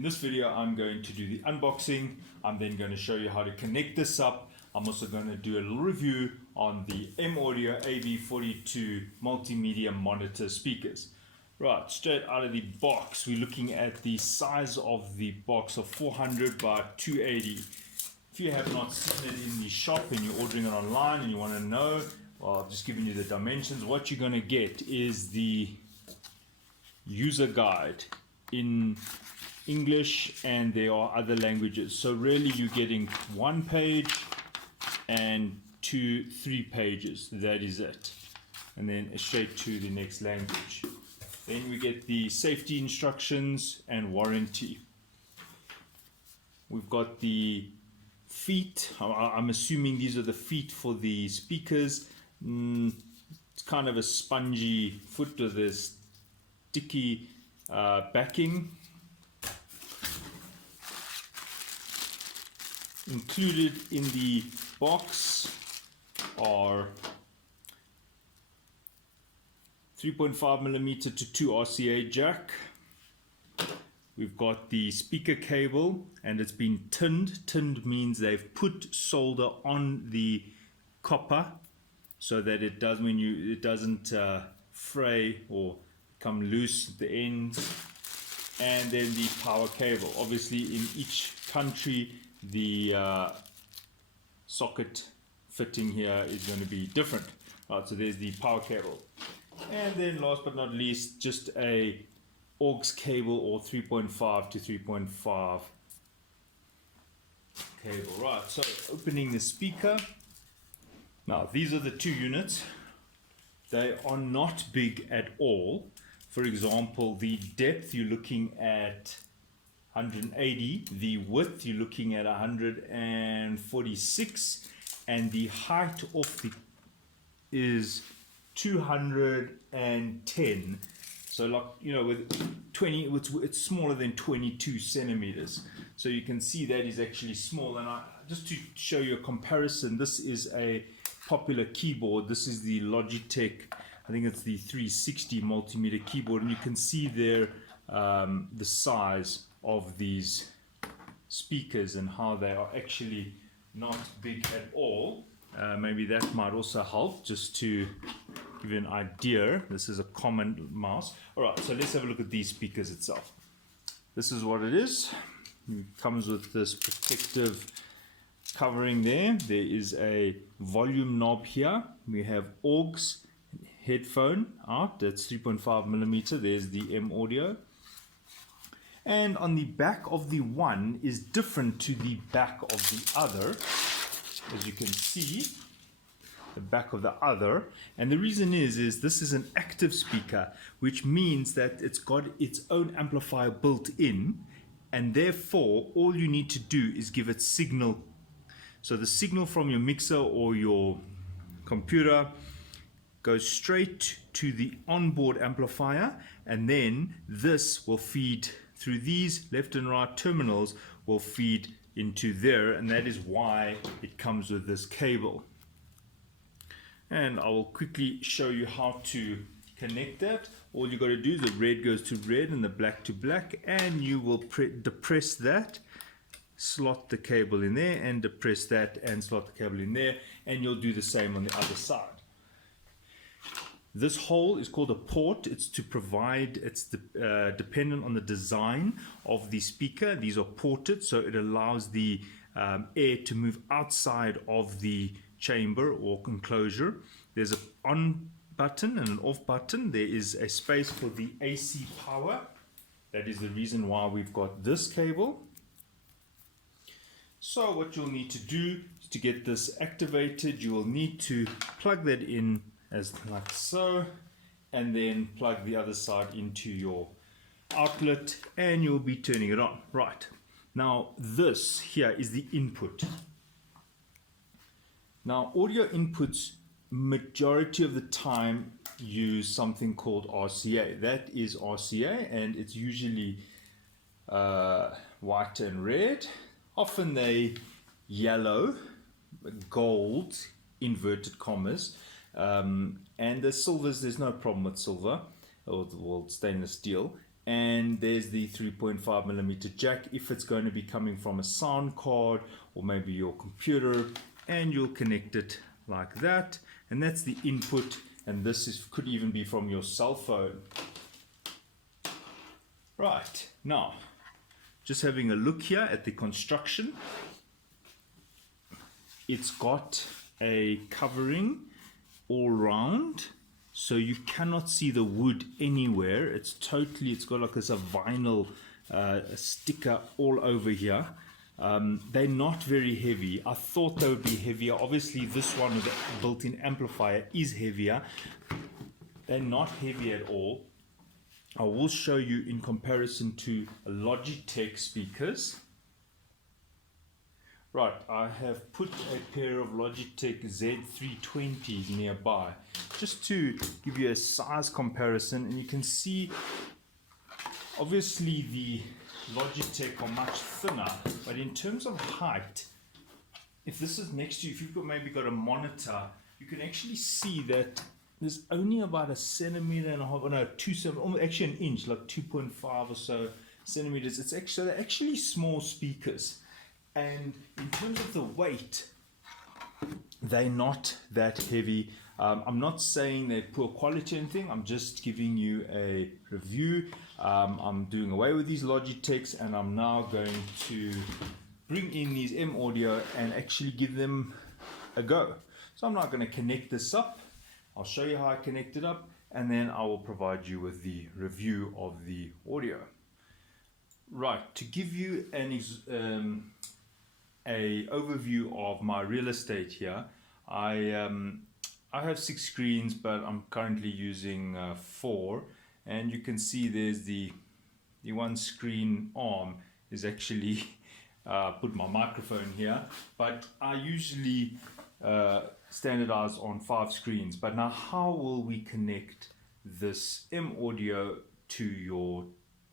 In this video, I'm going to do the unboxing. I'm then going to show you how to connect this up. I'm also going to do a little review on the M-Audio AV42 multimedia monitor speakers. Right, straight out of the box, we're looking at the size of the box of 400 by 280. If you have not seen it in the shop and you're ordering it online and you want to know, well, I've just given you the dimensions. What you're going to get is the user guide in English, and there are other languages. So really you're getting one page and 3 pages. That is it. And then straight to the next language. Then we get the safety instructions and warranty. We've got the feet. I'm assuming these are the feet for the speakers. It's kind of a spongy foot with this sticky backing. Included in the box are 3.5mm to 2 RCA jack. We've got the speaker cable, and it's been tinned. Tinned means they've put solder on the copper so that it doesn't fray or come loose at the ends. And then the power cable. Obviously, in each country, the socket fitting here is going to be different. Right, so there's the power cable. And then last but not least, just a aux cable or 3.5 to 3.5 cable. Right, so opening the speaker. Now these are the 2 units. They are not big at all. For example, the depth you're looking at 180, the width you're looking at 146, and the height of the is 210. So, like, you know, with 20, it's smaller than 22 centimeters. So you can see that is actually small. And just to show you a comparison, this is a popular keyboard. This is the Logitech, I think it's the 360 multimeter keyboard, and you can see there the size of these speakers and how they are actually not big at all. Maybe that might also help just to give you an idea. This is a common mouse. Alright, so let's have a look at these speakers itself. This is what it is. It comes with this protective covering there. There is a volume knob here. We have aux headphone out. That's 3.5mm. There's the M-Audio. And on the back of the one is different to the back of the other. As you can see, the back of the other, and the reason is this is an active speaker, which means that it's got its own amplifier built in, and therefore all you need to do is give it signal. So the signal from your mixer or your computer goes straight to the onboard amplifier, and then this will feed through these left and right terminals, will feed into there, and that is why it comes with this cable. And I will quickly show you how to connect that. All you got to do is the red goes to red and the black to black, and you will depress that, slot the cable in there, and depress that and slot the cable in there, and you'll do the same on the other side. This hole is called a port. It's to provide, it's dependent on the design of the speaker. These are ported, so it allows the air to move outside of the chamber or enclosure. There's an on button and an off button. There is a space for the AC power. That is the reason why we've got this cable. So what you'll need to do is to get this activated, you will need to plug that in as like so, and then plug the other side into your outlet, and you'll be turning it on. Right, now this here is the input. Now audio inputs majority of the time use something called RCA. That is RCA, and it's usually white and red. Often they yellow, gold, inverted commas. And the silvers, there's no problem with silver or stainless steel. and there's the 3.5mm jack if it's going to be coming from a sound card or maybe your computer, and you'll connect it like that, and that's the input. And this could even be from your cell phone. Right, now just having a look here at the construction. It's got a covering all round, so you cannot see the wood anywhere. It's got like this a vinyl sticker all over here. They're not very heavy. I thought they would be heavier. Obviously this one with the built-in amplifier is heavier. They're not heavy at all. I will show you in comparison to Logitech speakers. Right, I have put a pair of Logitech Z320s nearby just to give you a size comparison, and you can see obviously the Logitech are much thinner, but in terms of height, if this is next to you, if you've maybe got a monitor, you can actually see that there's only about 1.5 centimeters, no, 2 centimeters, actually an inch, like 2.5 or so centimeters. They're actually small speakers. And in terms of the weight, they're not that heavy. I'm not saying they're poor quality or anything. I'm just giving you a review. I'm doing away with these Logitechs, and I'm now going to bring in these M-Audio and actually give them a go. So I'm now going to connect this up. I'll show you how I connect it up, and then I will provide you with the review of the audio. Right, to give you an overview of my real estate here, I have 6 screens, but I'm currently using 4, and you can see there's the one screen arm is actually put my microphone here, but I usually standardize on 5 screens. But now how will we connect this M-Audio to your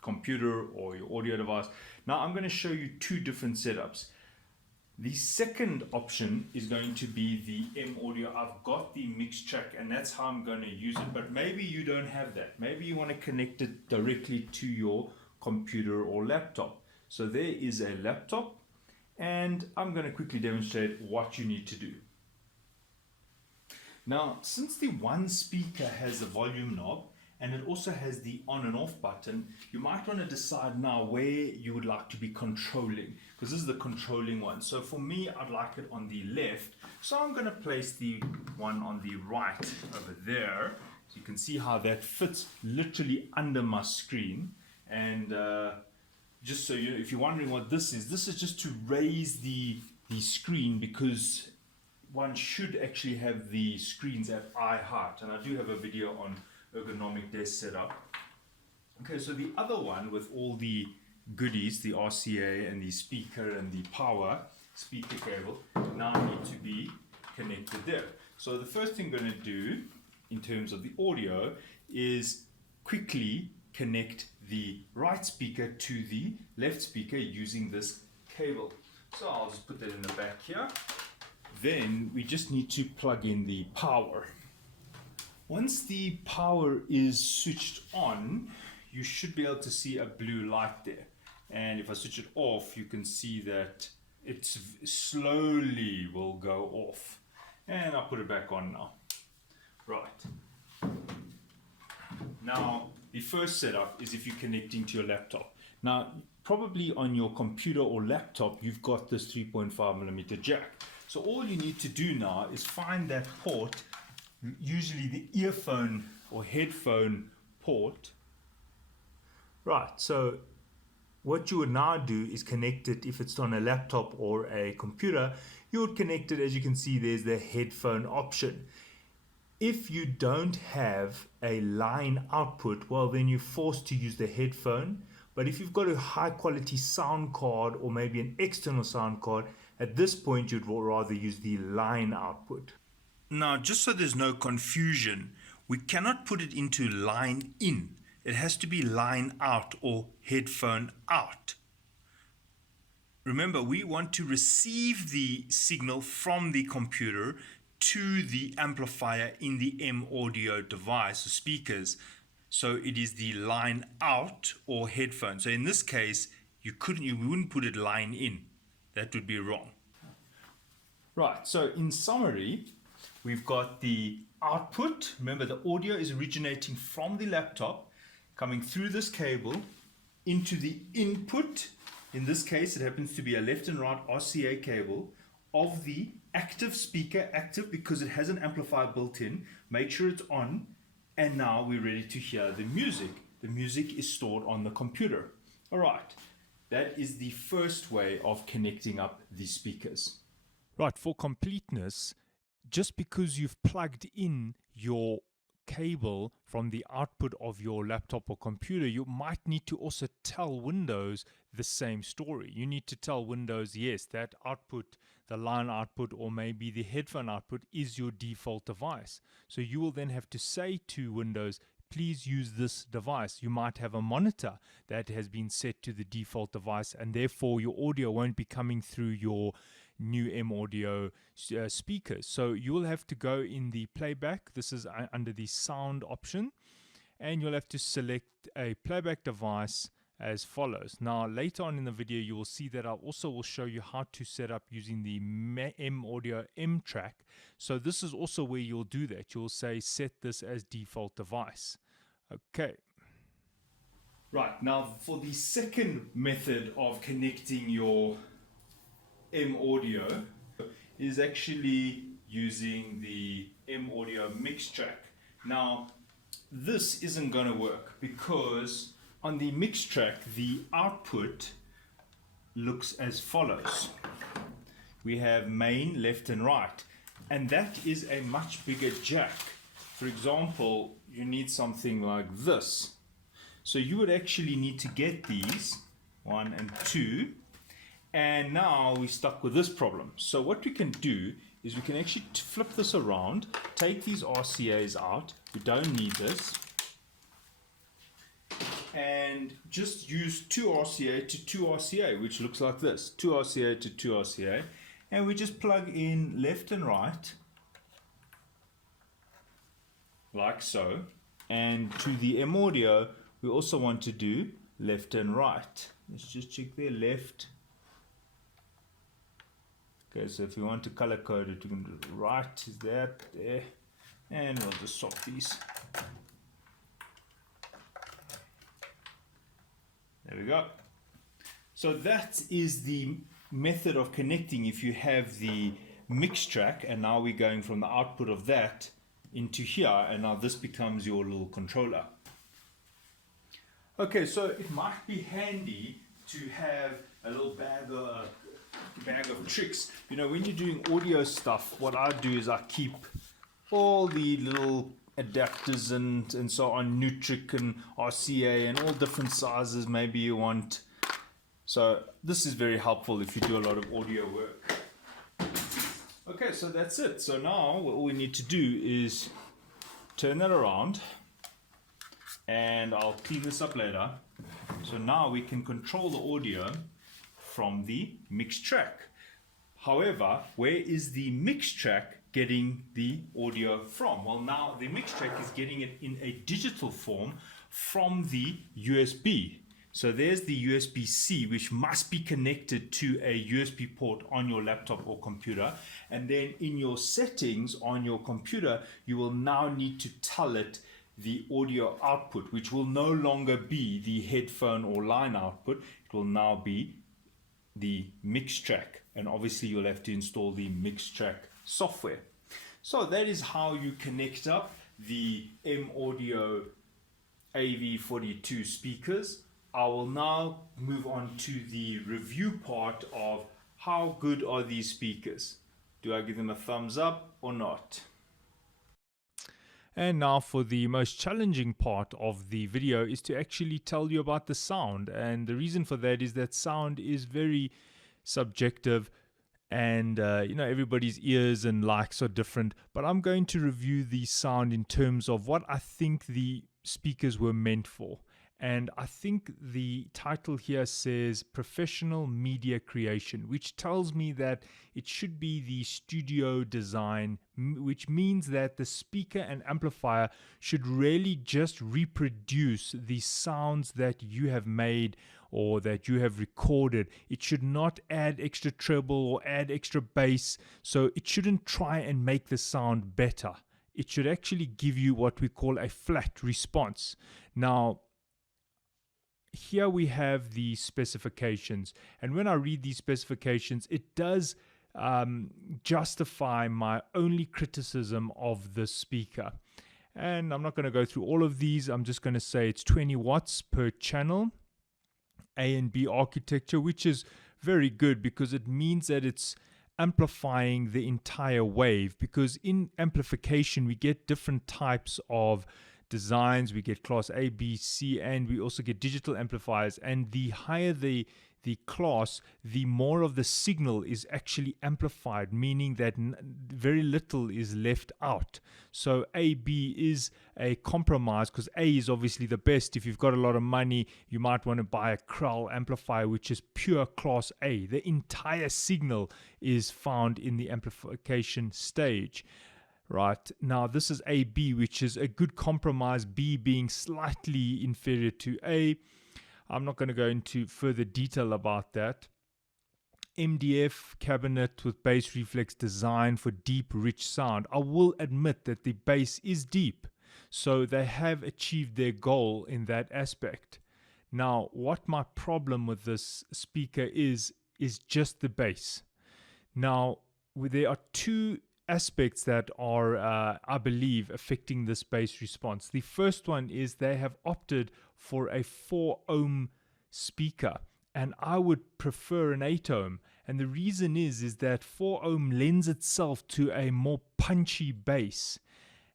computer or your audio device? Now I'm going to show you 2 different setups. The second option is going to be the M-Audio. I've got the mix track, and that's how I'm going to use it, but maybe you don't have that. Maybe you want to connect it directly to your computer or laptop. So there is a laptop, and I'm going to quickly demonstrate what you need to do. Now, since the one speaker has a volume knob and it also has the on and off button, you might want to decide now where you would like to be controlling, because this is the controlling one. So for me, I'd like it on the left, so I'm going to place the one on the right over there. So you can see how that fits literally under my screen. And just so you know, if you're wondering what this is just to raise the screen, because one should actually have the screens at eye height, and I do have a video on ergonomic desk setup. Okay, so the other one with all the goodies, the RCA and the speaker and the power speaker cable, now need to be connected there. So the first thing I'm going to do in terms of the audio is quickly connect the right speaker to the left speaker using this cable. So I'll just put that in the back here. Then we just need to plug in the power. Once the power is switched on, you should be able to see a blue light there. And if I switch it off, you can see that it slowly will go off. And I'll put it back on now. Right. Now, the first setup is if you're connecting to your laptop. Now, probably on your computer or laptop, you've got this 3.5mm jack. So all you need to do now is find that port, usually the earphone or headphone port. Right, so what you would now do is connect it. If it's on a laptop or a computer, you would connect it. As you can see, there's the headphone option. If you don't have a line output, well, then you're forced to use the headphone. But if you've got a high quality sound card or maybe an external sound card, at this point you'd rather use the line output. Now, just so there's no confusion, we cannot put it into line in. It has to be line out or headphone out. Remember, we want to receive the signal from the computer to the amplifier in the M-Audio device or speakers. So it is the line out or headphone. So in this case, you wouldn't put it line in. That would be wrong. Right, so in summary, we've got the output. Remember, the audio is originating from the laptop, coming through this cable into the input. In this case, it happens to be a left and right RCA cable of the active speaker, active because it has an amplifier built in. Make sure it's on, and now we're ready to hear the music. The music is stored on the computer. All right, that is the first way of connecting up the speakers. Right, for completeness, just because you've plugged in your cable from the output of your laptop or computer, you might need to also tell Windows the same story. You need to tell Windows, yes, that output, the line output, or maybe the headphone output is your default device. So you will then have to say to Windows, please use this device. You might have a monitor that has been set to the default device, and therefore your audio won't be coming through your new M-Audio speakers. So you will have to go in the playback. This is under the sound option, and you'll have to select a playback device as follows. Now later on in the video you will see that I also will show you how to set up using the M-Audio M-Track. So this is also where you'll do that. You'll say set this as default device. Okay. Right, now for the second method of connecting your M-Audio is actually using the M-Audio mix track. Now this isn't going to work because on the mix track the output looks as follows. We have main, left and right, and that is a much bigger jack. For example, you need something like this. So you would actually need to get these 1 and 2. And now we're stuck with this problem. So what we can do is we can actually flip this around, take these RCAs out. We don't need this. And just use 2 RCA to 2 RCA, which looks like this. 2 RCA to 2 RCA. And we just plug in left and right, like so. And to the M-Audio, we also want to do left and right. Let's just check there, left. Okay, so if you want to color code it, you can do right is that there, and we'll just swap these. There we go. So that is the method of connecting if you have the mix track, and now we're going from the output of that into here, and now this becomes your little controller. Okay, so it might be handy to have a little bag of tricks. You know, when you're doing audio stuff, what I do is I keep all the little adapters and so on, Nutric and RCA and all different sizes maybe you want. So this is very helpful if you do a lot of audio work. Okay, so that's it. So now what we need to do is turn that around, and I'll clean this up later. So now we can control the audio from the mix track. However, where is the mix track getting the audio from? Well, now the mix track is getting it in a digital form from the USB. So there's the USB-C, which must be connected to a USB port on your laptop or computer. And then in your settings on your computer, you will now need to tell it the audio output, which will no longer be the headphone or line output. It will now be the mix track. And obviously you'll have to install the mix track software. So that is how you connect up the M-Audio AV42 speakers. I will now move on to the review part of how good are these speakers. Do I give them a thumbs up or not? And now for the most challenging part of the video is to actually tell you about the sound. And the reason for that is that sound is very subjective, and everybody's ears and likes are different. But I'm going to review the sound in terms of what I think the speakers were meant for. And I think the title here says Professional Media Creation, which tells me that it should be the studio design, which means that the speaker and amplifier should really just reproduce the sounds that you have made or that you have recorded. It should not add extra treble or add extra bass. So it shouldn't try and make the sound better. It should actually give you what we call a flat response. Now, here we have the specifications, and when I read these specifications, it does justify my only criticism of the speaker. And I'm not going to go through all of these. I'm just going to say it's 20 watts per channel, A and B architecture, which is very good because it means that it's amplifying the entire wave, because in amplification we get different types of designs. We get class A, B, C, and we also get digital amplifiers, and the higher the class, the more of the signal is actually amplified, meaning that very little is left out. So AB is a compromise, because A is obviously the best. If you've got a lot of money, you might want to buy a Krell amplifier, which is pure class A. The entire signal is found in the amplification stage. Right, now this is AB, which is a good compromise, B being slightly inferior to A. I'm not going to go into further detail about that. MDF cabinet with bass reflex design for deep, rich sound. I will admit that the bass is deep, so they have achieved their goal in that aspect. Now, what my problem with this speaker is just the bass. Now, there are two aspects that are, I believe, affecting this bass response. The first one is they have opted for a 4 ohm speaker, and I would prefer an 8 ohm. And the reason is that 4 ohm lends itself to a more punchy bass.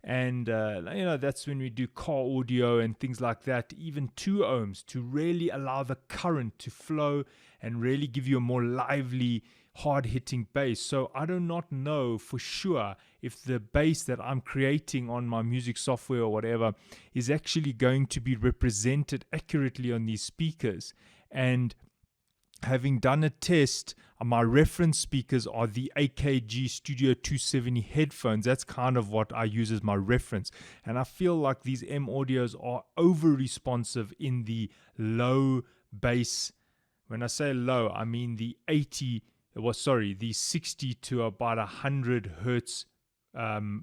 And that's when we do car audio and things like that, even 2 ohms, to really allow the current to flow and really give you a more lively, hard-hitting bass. So I do not know for sure if the bass that I'm creating on my music software or whatever is actually going to be represented accurately on these speakers. And having done a test, my reference speakers are the AKG Studio 270 headphones. That's kind of what I use as my reference. And I feel like these M-Audios are over-responsive in the low bass. When I say low, I mean the 60 to about 100 hertz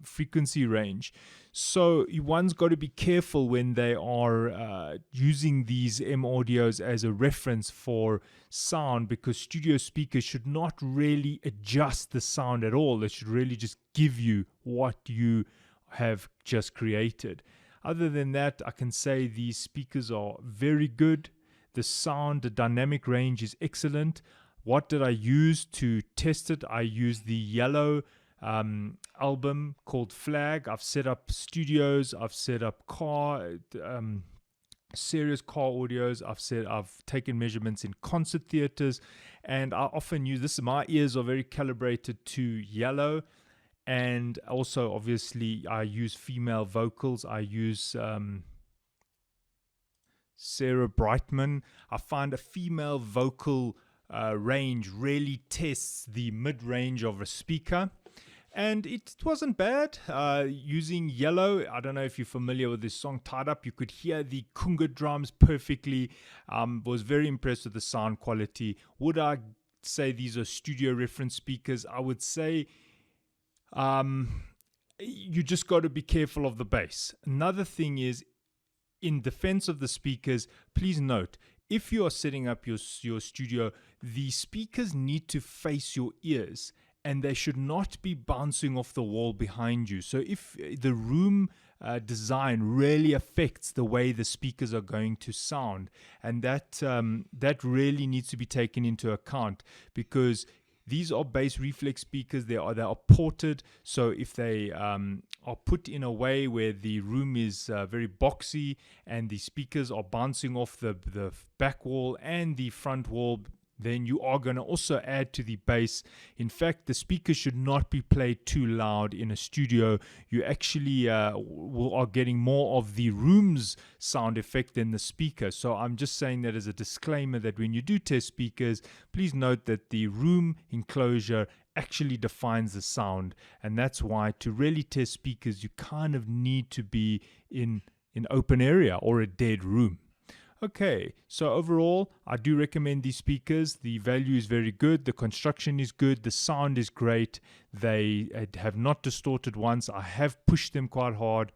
frequency range. So one's got to be careful when they are using these M-Audios as a reference for sound, because studio speakers should not really adjust the sound at all. They should really just give you what you have just created. Other than that, I can say these speakers are very good. The sound, the dynamic range is excellent. What did I use to test it? I used the yellow album called Flag. I've set up studios. I've set up serious car audios. I've taken measurements in concert theaters, and I often use this. My ears are very calibrated to yellow, and also obviously I use female vocals. I use Sarah Brightman. I find a female vocal range really tests the mid-range of a speaker, and it wasn't bad. Using yellow, I don't know if you're familiar with this song Tied Up, you could hear the conga drums perfectly. Was very impressed with the sound quality. Would I say these are studio reference speakers? I would say you just got to be careful of the bass. Another thing is, in defense of the speakers, please note, if you are setting up your studio, the speakers need to face your ears, and they should not be bouncing off the wall behind you. So if the room design really affects the way the speakers are going to sound, and that really needs to be taken into account, because these are bass reflex speakers. They are ported, so if they are put in a way where the room is very boxy and the speakers are bouncing off the back wall and the front wall, then you are going to also add to the bass. In fact, the speakers should not be played too loud in a studio. You actually are getting more of the room's sound effect than the speaker. So I'm just saying that as a disclaimer, that when you do test speakers, please note that the room enclosure actually defines the sound, and that's why to really test speakers you kind of need to be in an open area or a dead room. Okay, so overall, I do recommend these speakers. The value is very good, the construction is good, the sound is great. They have not distorted once. I have pushed them quite hard.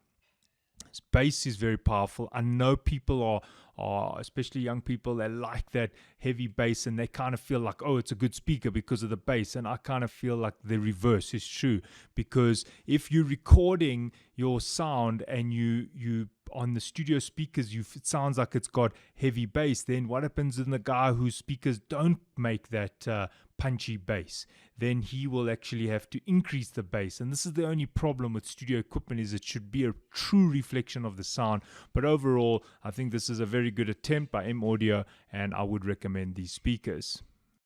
This bass is very powerful. I know people are, especially young people, they like that heavy bass and they kind of feel like, oh, it's a good speaker because of the bass. And I kind of feel like the reverse is true, because if you're recording your sound and you on the studio speakers, it sounds like it's got heavy bass, then what happens in the guy whose speakers don't make that punchy bass? Then he will actually have to increase the bass. And this is the only problem with studio equipment, is it should be a true reflection of the sound. But overall, I think this is a very good attempt by M-Audio, and I would recommend these speakers.